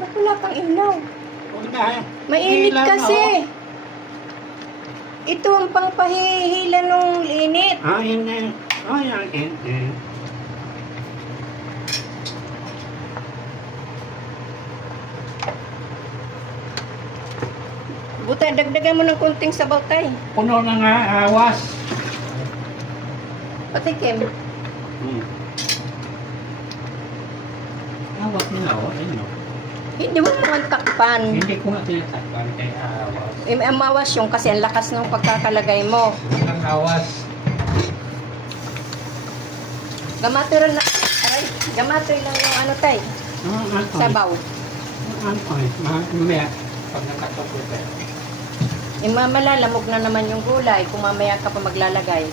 Ba't wala kang ilaw? Huwag na. Mainit Ilaw na, kasi. oh. Ito ang pangpahihila nung init. Ah, hindi. Oh, yan. Hindi. Buta, dagdagan mo ng konting sabaw tay. Puno na nga, awas. Patikim. Awas nila, oh. Ayun, oh. Hindi mo naman takpan. Hindi ko nga tinatakpan kay awas. Amawas yung kasi ang lakas ng pagkakalagay mo. Walang awas. Gamatoy na. Aray, gamatoy lang yung ano tay. Sabaw. Ano eh, mamaya. Pag nakatapos eh. Mamalalamog na naman yung gulay kung mamaya ka pa maglalagay.